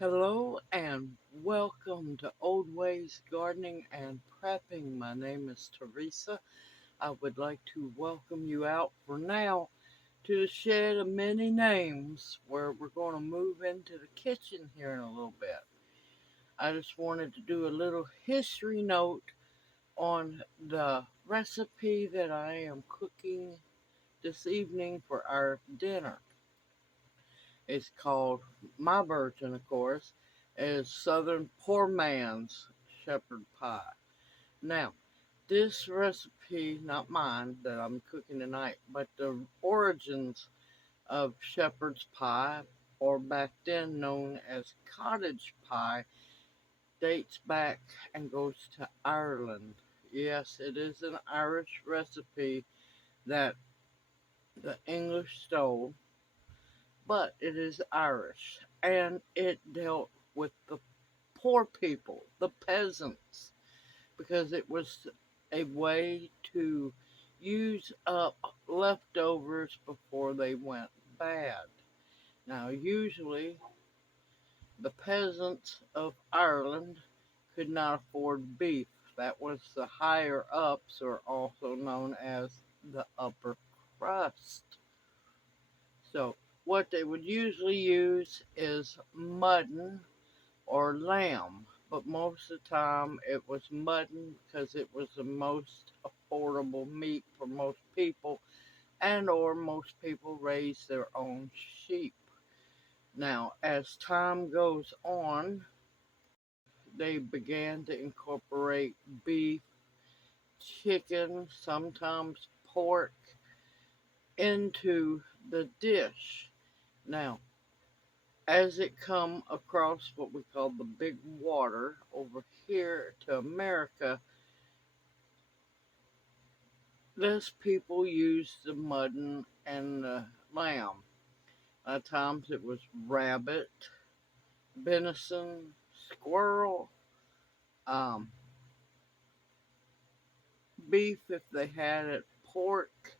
Hello and welcome to Old Ways Gardening and Prepping. My name is Teresa. I would like to welcome you out for now to the shed of many names where we're going to move into the kitchen here in a little bit. I just wanted to do a little history note on the recipe that I am cooking this evening for our dinner. It's called, my version, of course, is Southern Poor Man's Shepherd Pie. Now, this recipe, not mine that I'm cooking tonight, but the origins of shepherd's pie, or back then known as cottage pie, dates back and goes to Ireland. Yes, it is an Irish recipe that the English stole, but it is Irish, and it dealt with the poor people, the peasants, because it was a way to use up leftovers before they went bad. Now, usually, the peasants of Ireland could not afford beef. That was the higher ups, or also known as the upper crust. So, what they would usually use is mutton or lamb, but most of the time it was mutton because it was the most affordable meat for most people, and or most people raise their own sheep. Now, as time goes on, they began to incorporate beef, chicken, sometimes pork into the dish. Now, as it come across what we call the big water over here to America, less people use the mutton and the lamb. At times it was rabbit, venison, squirrel, um, beef if they had it, pork,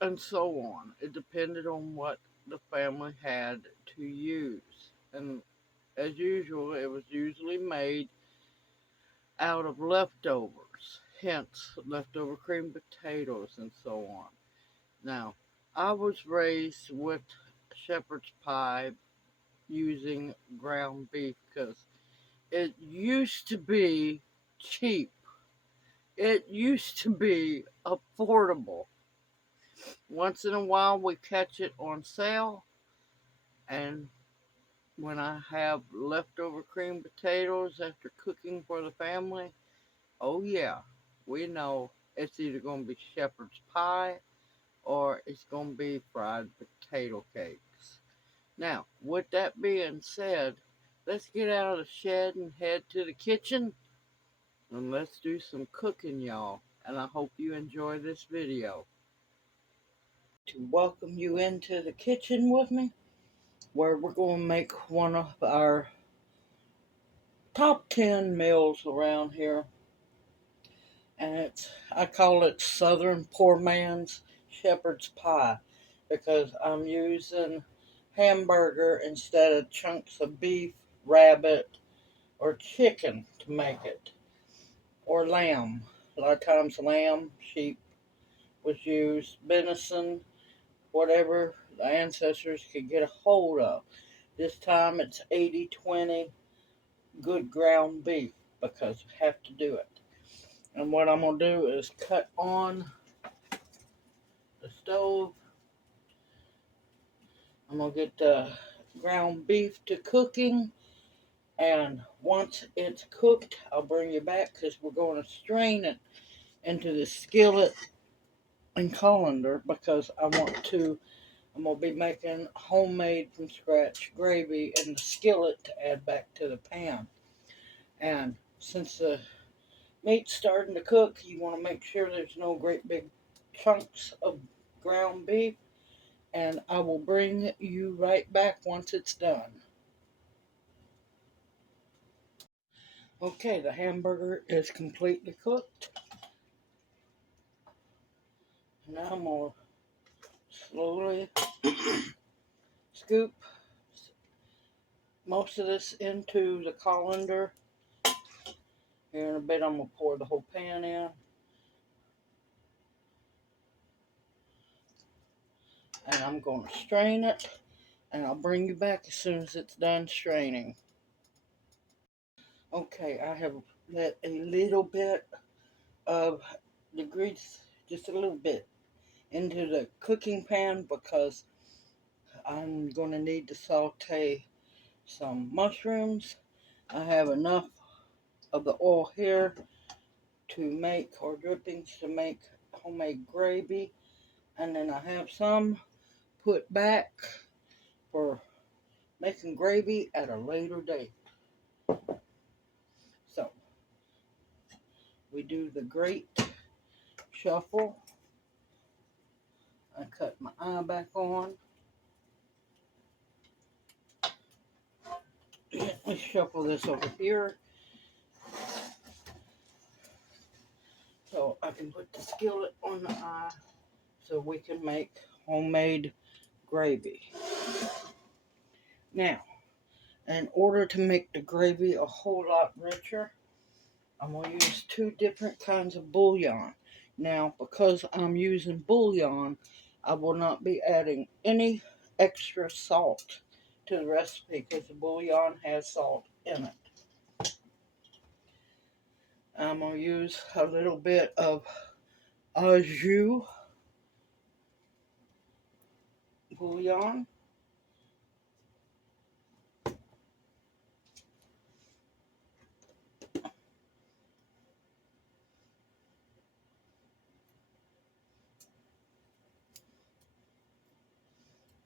and so on. It depended on what the family had to use. And as usual, it was usually made out of leftovers, hence leftover creamed potatoes and so on. Now, I was raised with shepherd's pie using ground beef because it used to be cheap. It used to be affordable. Once in a while, we catch it on sale, and when I have leftover creamed potatoes after cooking for the family, oh yeah, we know it's either going to be shepherd's pie or it's going to be fried potato cakes. Now, with that being said, let's get out of the shed and head to the kitchen and let's do some cooking, y'all. And I hope you enjoy this video. To welcome you into the kitchen with me, where we're going to make one of our top 10 meals around here. And I call it Southern Poor Man's Shepherd's Pie because I'm using hamburger instead of chunks of beef, rabbit, or chicken to make it, or lamb. A lot of times lamb, sheep was used, venison, whatever the ancestors could get a hold of. This time it's 80-20 good ground beef because I have to do it. And what I'm going to do is cut on the stove. I'm going to get the ground beef to cooking. And once it's cooked, I'll bring you back because we're going to strain it into the skillet and colander because I'm going to be making homemade from scratch gravy in the skillet to add back to the pan. And since the meat's starting to cook, you want to make sure there's no great big chunks of ground beef. And I will bring you right back once it's done. Okay, the hamburger is completely cooked. Now I'm going to slowly scoop most of this into the colander. Here in a bit, I'm going to pour the whole pan in. And I'm going to strain it. And I'll bring you back as soon as it's done straining. Okay, I have let a little bit of the grease, just a little bit, into the cooking pan because I'm going to need to saute some mushrooms. I have enough of the oil here to make, or drippings to make homemade gravy. And then I have some put back for making gravy at a later date. So we do the great shuffle. I cut my eye back on. Let's shuffle this over here so I can put the skillet on the eye so we can make homemade gravy. Now, in order to make the gravy a whole lot richer, I'm going to use 2 different kinds of bouillon. Now, because I'm using bouillon, I will not be adding any extra salt to the recipe because the bouillon has salt in it. I'm going to use a little bit of au jus bouillon.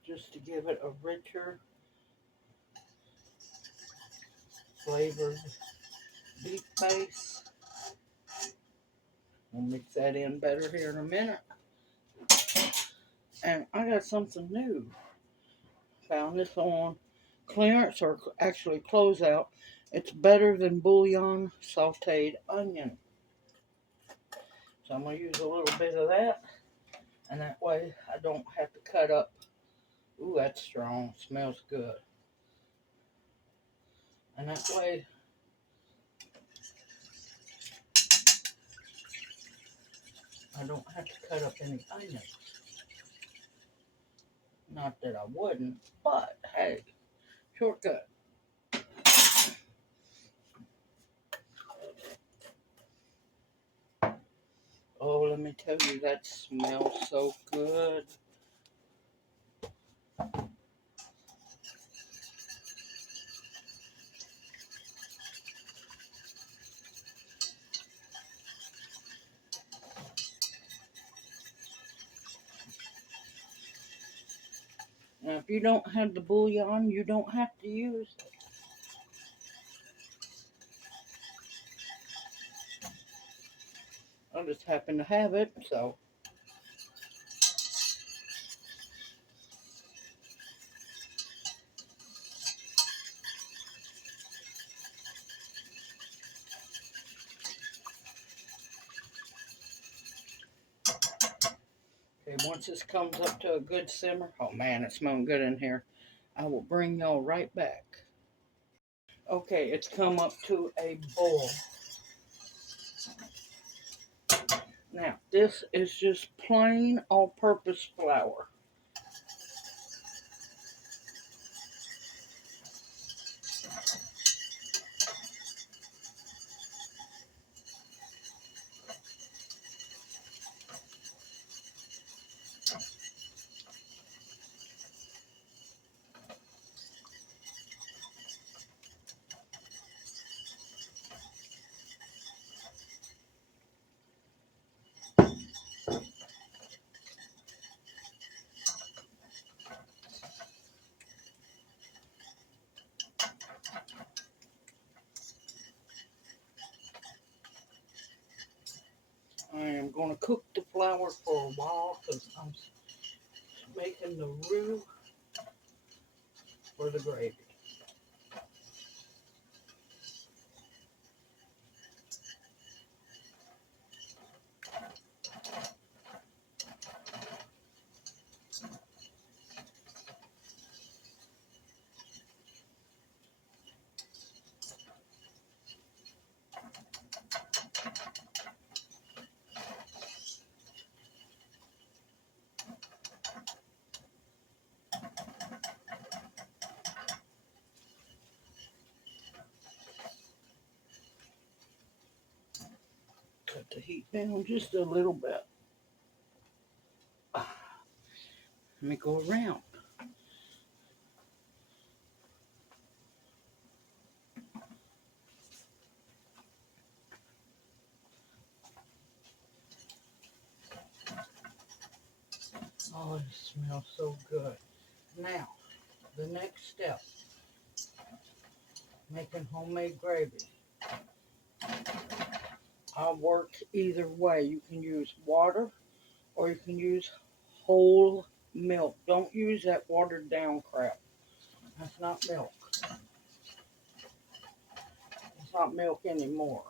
Just to give it a richer flavored beef base. We'll mix that in better here in a minute. And I got something new. Found this on clearance, or actually closeout. It's better than bouillon sauteed onion. So I'm going to use a little bit of that. And that way I don't have to cut up. Ooh, that's strong. Smells good. And that way I don't have to cut up any onions. Not that I wouldn't, but hey, shortcut. Oh, let me tell you, that smells so good. Now, if you don't have the bouillon, you don't have to use it. I just happen to have it, so. Okay, once this comes up to a good simmer, oh man, it's smelling good in here. I will bring y'all right back. Okay, it's come up to a boil. Now, this is just plain all-purpose flour. I am going to cook the flour for a while because I'm making the roux for the gravy. heat down just a little bit. Let me go around. Oh, it smells so good. Now, the next step, making homemade gravy. I work either way. You can use water or you can use whole milk. Don't use that watered down crap. That's not milk. It's not milk anymore.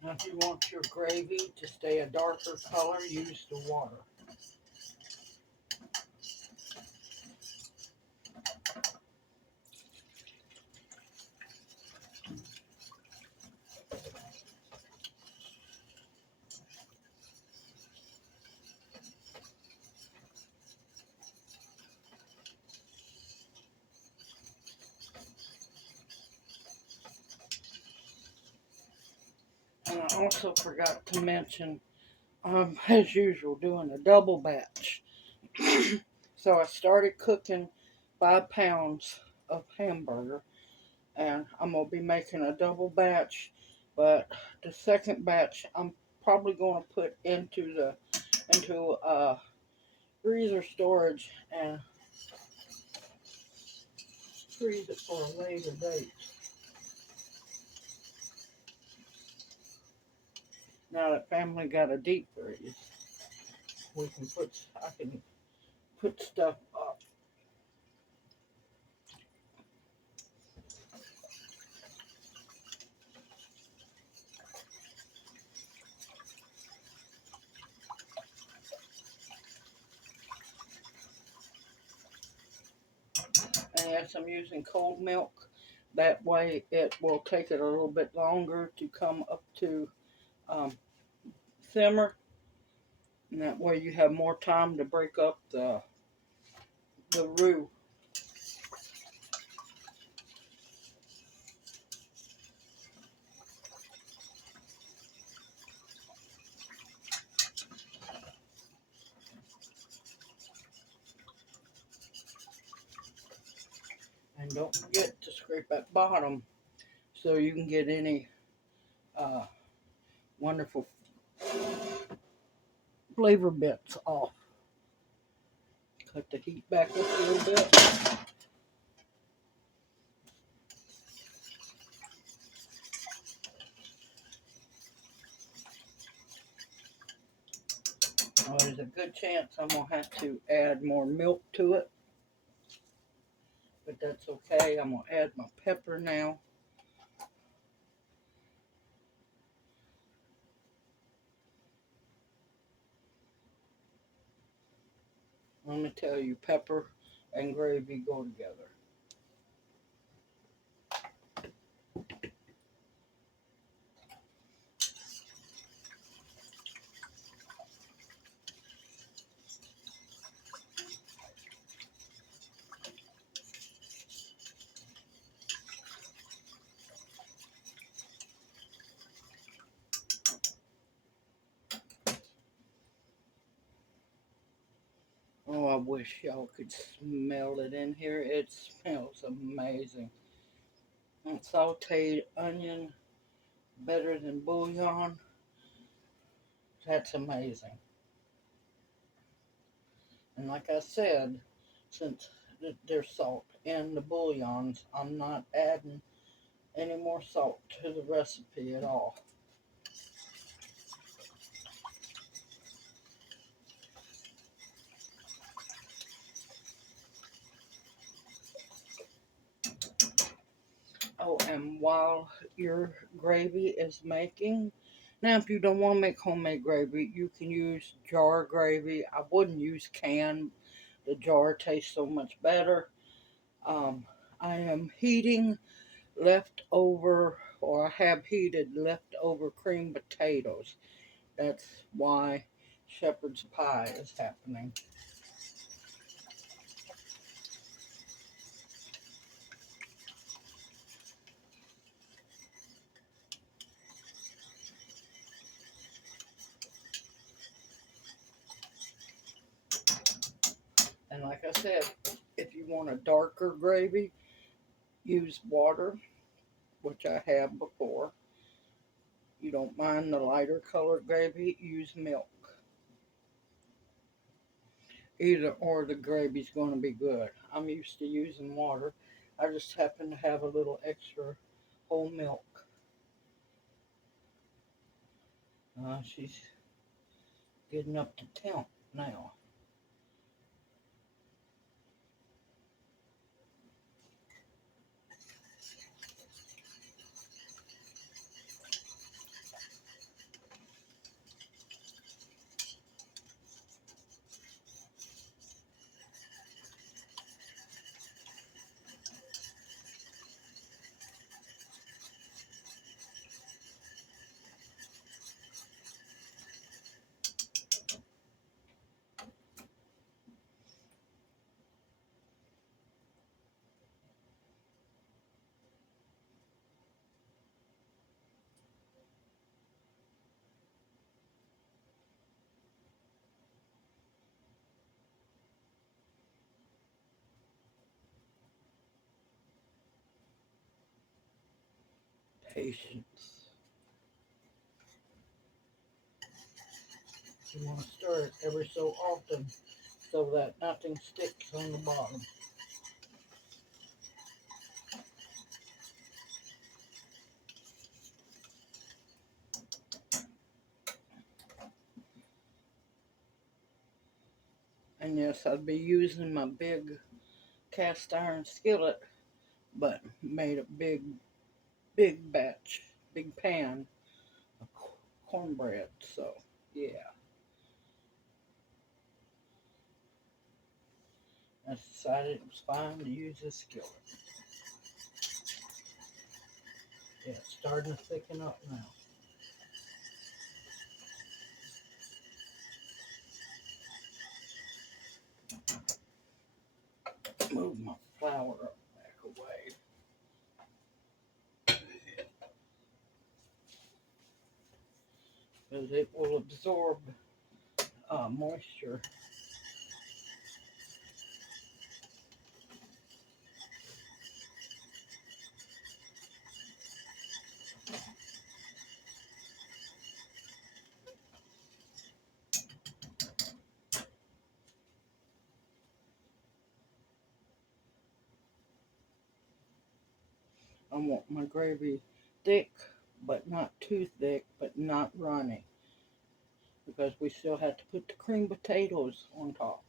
Now, if you want your gravy to stay a darker color, use the water. And I also forgot to mention, as usual, doing a double batch. So I started cooking 5 pounds of hamburger, and I'm going to be making a double batch, but the second batch I'm probably going to put into freezer storage and freeze it for a later date. Now that family got a deep freeze, I can put stuff up. And yes, I'm using cold milk. That way it will take it a little bit longer to come up to simmer. And that way you have more time to break up the roux. And don't forget to scrape that bottom so you can get any wonderful flavor bits off. Cut the heat back up a little bit. There's a good chance I'm going to have to add more milk to it, but that's okay. I'm going to add my pepper now. Let me tell you, pepper and gravy go together. Oh, I wish y'all could smell it in here. It smells amazing. And sauteed onion, better than bouillon. That's amazing. And like I said, since there's salt in the bouillons, I'm not adding any more salt to the recipe at all. And while your gravy is making, now if you don't want to make homemade gravy, you can use jar gravy. I wouldn't use canned. The jar tastes so much better. Um, I am heating leftover, or I have heated leftover cream potatoes. That's why shepherd's pie is happening. And like I said, if you want a darker gravy, use water, which I have before. You don't mind the lighter colored gravy, use milk. Either or the gravy's going to be good. I'm used to using water. I just happen to have a little extra whole milk. She's getting up to temp now. Patience. You want to stir it every so often so that nothing sticks on the bottom. And yes, I'd be using my big cast iron skillet, but made a big batch, big pan of cornbread. So, yeah, I decided it was fine to use this skillet. Yeah, it's starting to thicken up now. Move my flour up back away. Because it will absorb moisture. I want my gravy thick, but not too thick, but not runny. Because we still have to put the cream potatoes on top.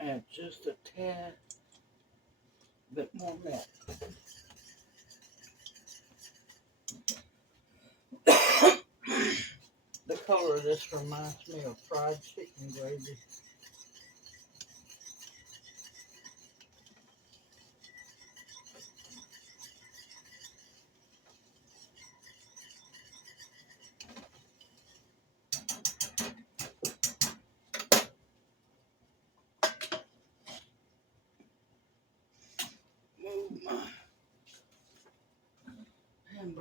Add just a tad bit more milk. The color of this reminds me of fried chicken gravy.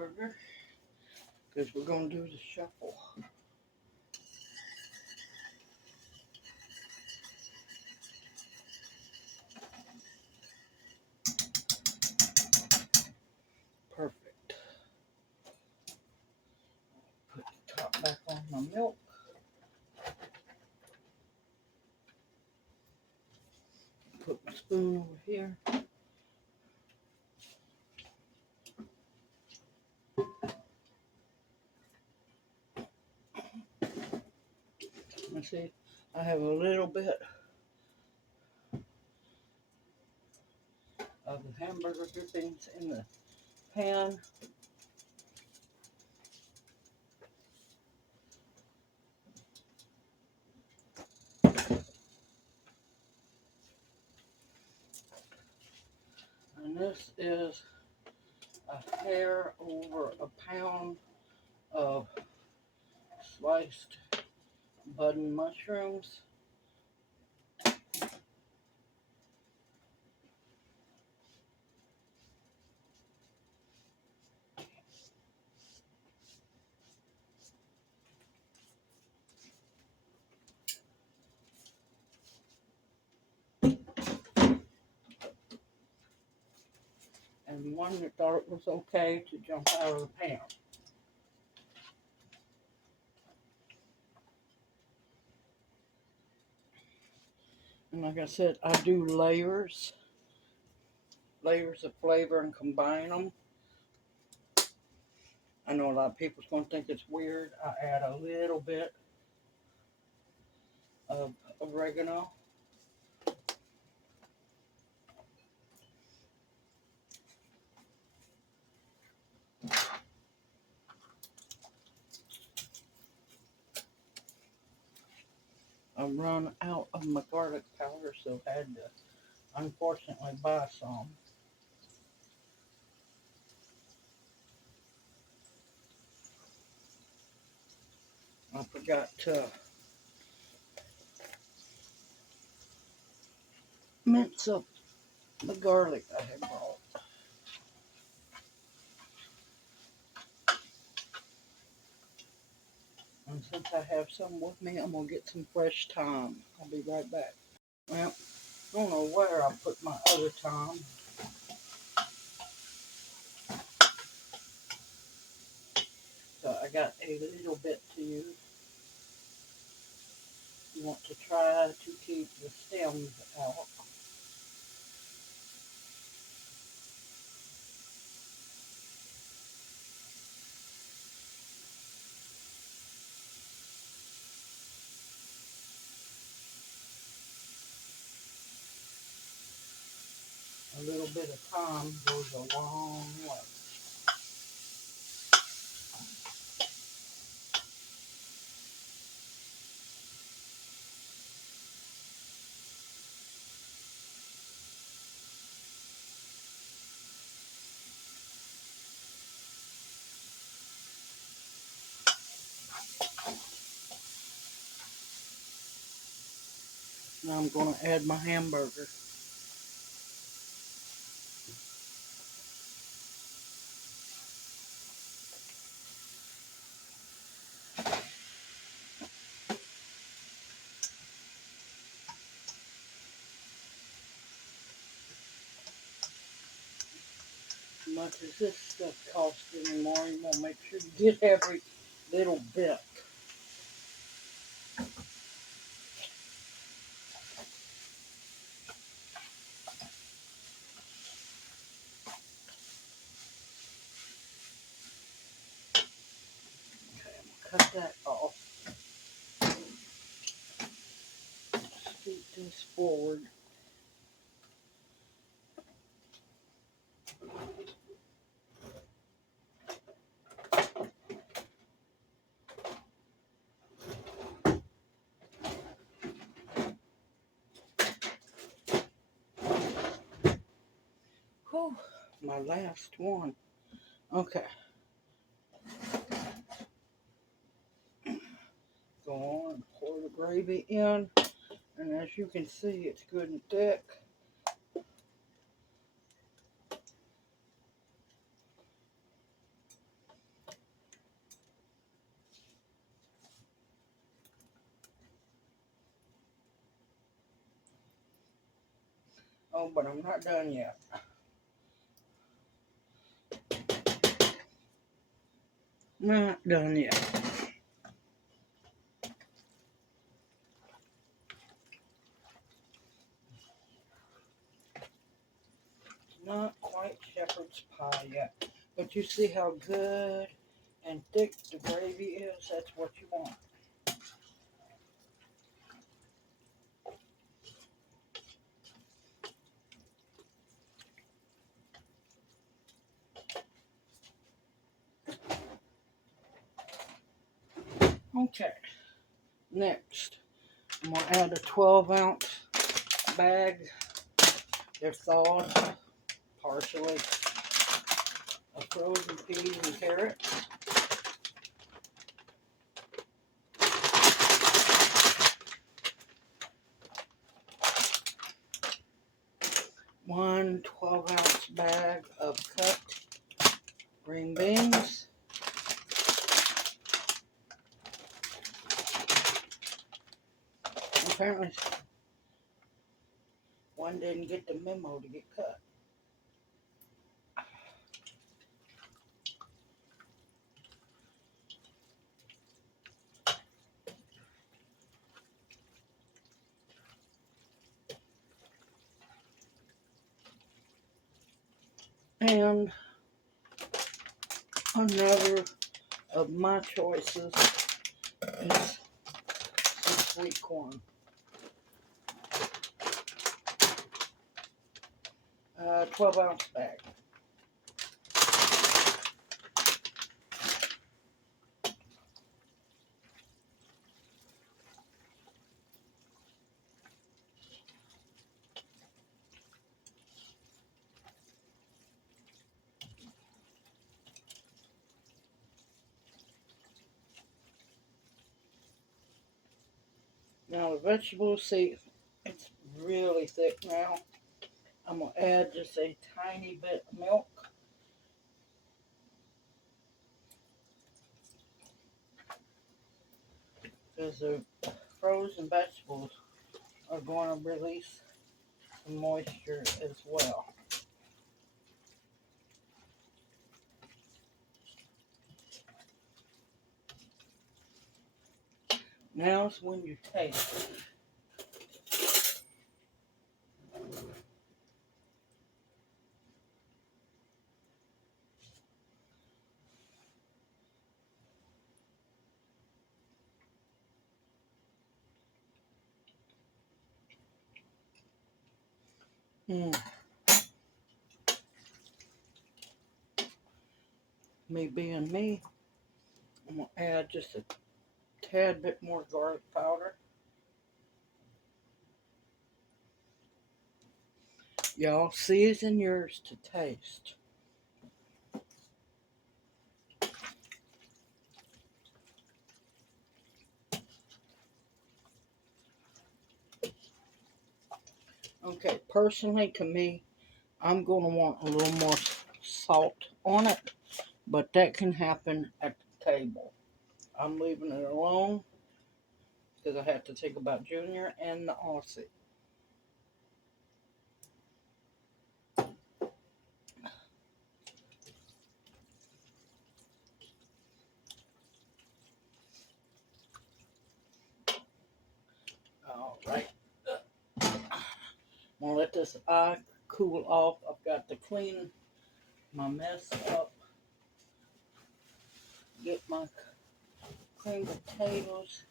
hamburger because we're going to do the shuffle. Perfect. Put the top back on my milk. Put my spoon over here. Let's see, I have a little bit of the hamburger drippings in the pan. And this is a hair over a pound of sliced button mushrooms. And one that thought it was okay to jump out of the pan. And like I said, I do layers of flavor and combine them. I know a lot of people's going to think it's weird. I add a little bit of oregano. I run out of my garlic powder, so I had to unfortunately buy some. I forgot to mince up the garlic I had bought. And since I have some with me, I'm going to get some fresh thyme. I'll be right back. Well, I don't know where I put my other thyme. So I got a little bit to use. You want to try to keep the stems out. A little bit of thyme goes a long way. Now I'm going to add my hamburger. As much as this stuff costs anymore, you want to make sure you get every little bit. Okay, I'm going to cut that off. Scoot this forward. Whew, my last one. Okay. Go on and pour the gravy in. And as you can see, it's good and thick. Oh, but I'm not done yet. Not done yet. Not quite shepherd's pie yet. But you see how good and thick the gravy is? That's what you want. Okay. Next, I'm going to add a 12-ounce bag. They're thawed partially of frozen peas and carrots. One 12-ounce bag of cut green beans. Apparently, one didn't get the memo to get cut. And another of my choices is some sweet corn. 12-ounce bag. Now the vegetables, see, it's really thick now. I'm going to add just a tiny bit of milk. Because the frozen vegetables are going to release some moisture as well. Now's when you taste. Me being me, I'm going to add just a tad bit more garlic powder. Y'all season yours to taste. Okay, personally to me, I'm going to want a little more salt on it, but that can happen at the table. I'm leaving it alone because I have to think about Junior and the Aussie. All right. I'm going to let this eye cool off. I've got to clean my mess up. Get my clean potatoes.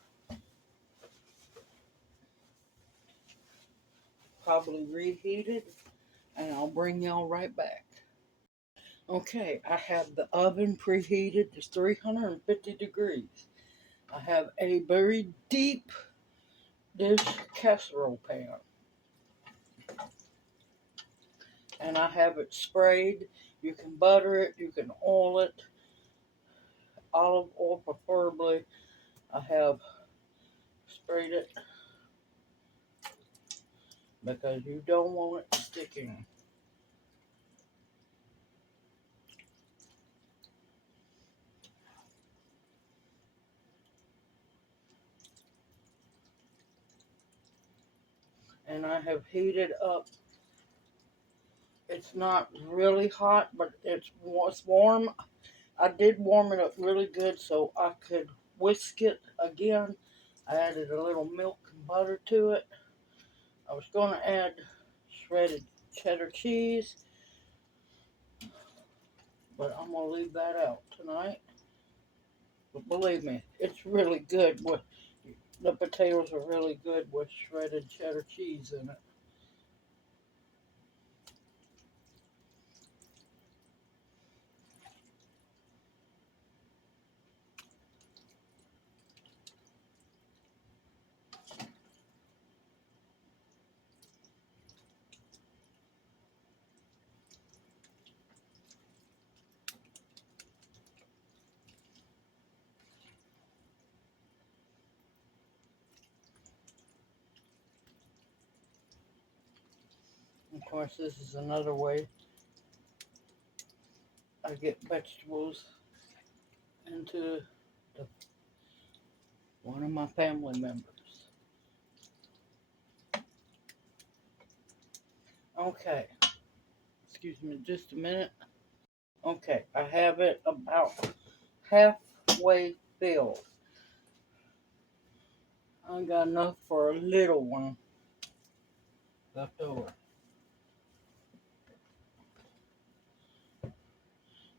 Probably reheated. And I'll bring y'all right back. Okay, I have the oven preheated to 350 degrees. I have a very deep dish casserole pan. And I have it sprayed. You can butter it, you can oil it, olive oil preferably. I have sprayed it because you don't want it sticking. And I have heated up It's not really hot, but it's warm. I did warm it up really good so I could whisk it again. I added a little milk and butter to it. I was going to add shredded cheddar cheese, but I'm going to leave that out tonight. But believe me, it's really good. The potatoes are really good with shredded cheddar cheese in it. Of course, this is another way I get vegetables into the, one of my family members. Okay, excuse me just a minute. Okay, I have it about halfway filled. I got enough for a little one left over.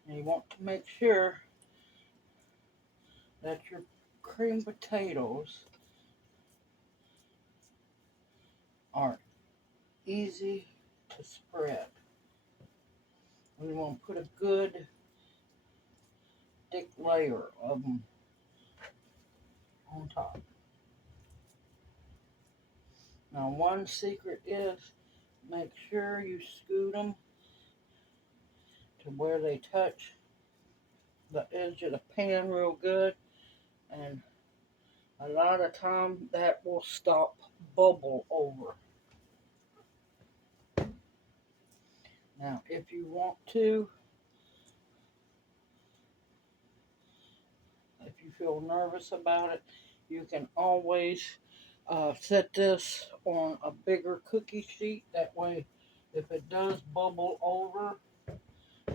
And you want to make sure that your cream potatoes are easy to spread. And you want to put a good thick layer of them on top. Now, one secret is make sure you scoot them to where they touch the edge of the pan real good, and a lot of time that will stop bubble over. Now, if you want to, if you feel nervous about it, you can always set this on a bigger cookie sheet. That way, if it does bubble over,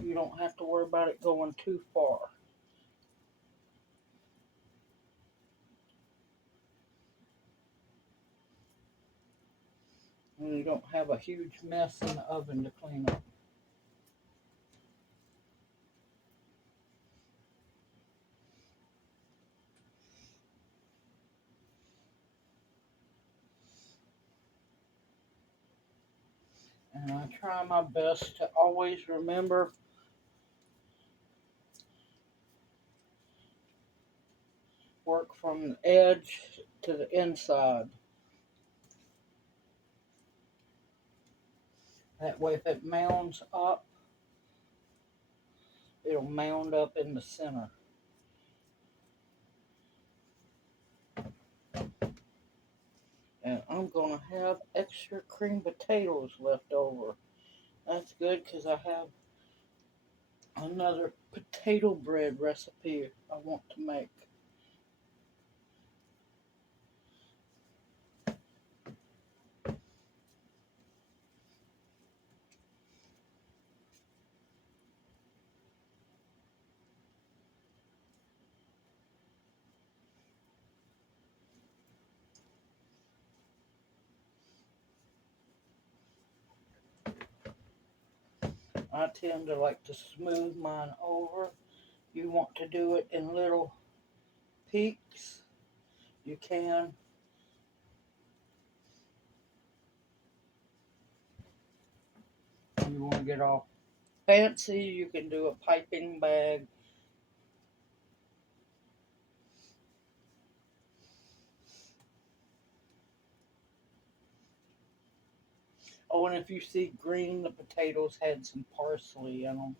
you don't have to worry about it going too far. And you don't have a huge mess in the oven to clean up. And I try my best to always remember work from the edge to the inside. That way if it mounds up, it'll mound up in the center. And I'm going to have extra cream potatoes left over. That's good because I have another potato bread recipe I want to make. I tend to like to smooth mine over. You want to do it in little peaks, you can. You want to get all fancy, you can do a piping bag. Oh, and if you see green, the potatoes had some parsley in them.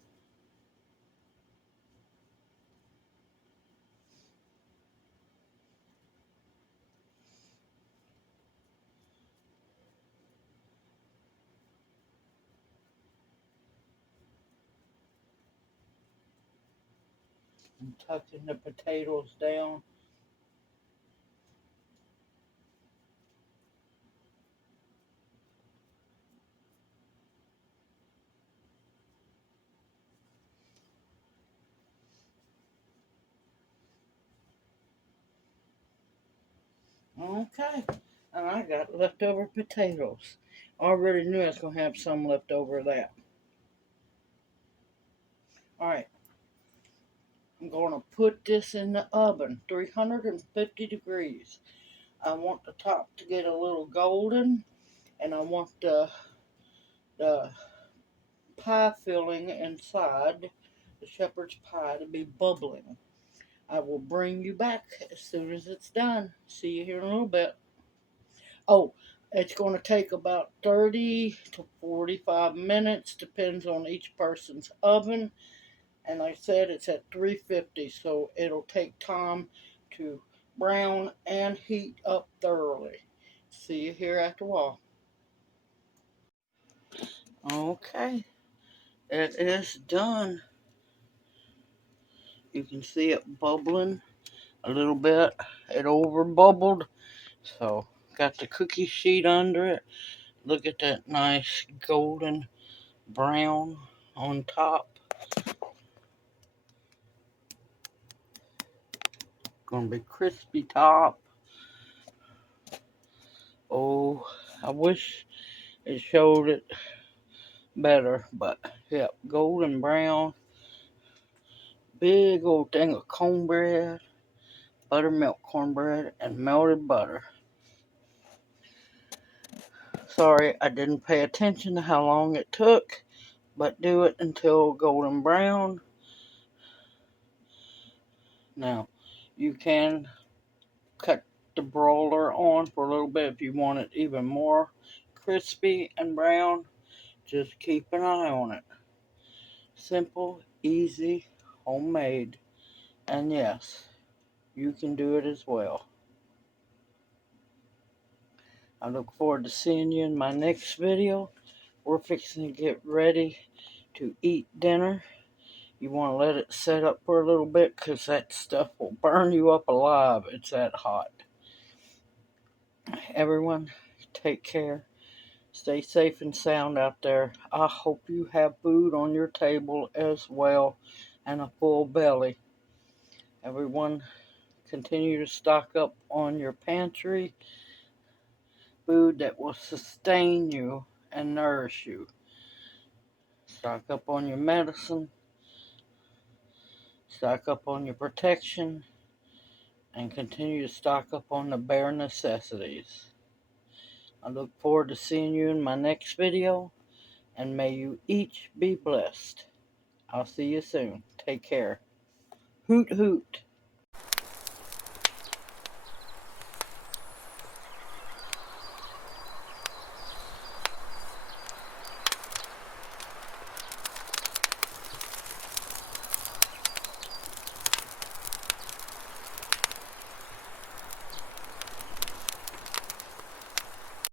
And tucking the potatoes down. Okay. And I got leftover potatoes. Already knew I was going to have some left over of that. Alright. I'm going to put this in the oven, 350 degrees. I want the top to get a little golden, and I want the pie filling inside, the shepherd's pie, to be bubbling. I will bring you back as soon as it's done. See you here in a little bit. Oh, it's going to take about 30 to 45 minutes, depends on each person's oven. And like I said, it's at 350, so it'll take time to brown and heat up thoroughly. See you here after a while. Okay, it is done. You can see it bubbling a little bit. It over bubbled, so got the cookie sheet under it. Look at that nice golden brown on top. Gonna be crispy top. Oh, I wish it showed it better, but yeah, golden brown. Big old thing of cornbread, buttermilk cornbread, and melted butter. Sorry, I didn't pay attention to how long it took, but do it until golden brown. Now, you can cut the broiler on for a little bit if you want it even more crispy and brown. Just keep an eye on it. Simple, easy, homemade, and yes, you can do it as well. I look forward to seeing you in my next video. We're fixing to get ready to eat dinner. You want to let it set up for a little bit because that stuff will burn you up alive. It's that hot. Everyone, take care. Stay safe and sound out there. I hope you have food on your table as well and a full belly. Everyone, continue to stock up on your pantry. Food that will sustain you and nourish you. Stock up on your medicine. Stock up on your protection. And continue to stock up on the bare necessities. I look forward to seeing you in my next video. And may you each be blessed. I'll see you soon. Take care. Hoot hoot.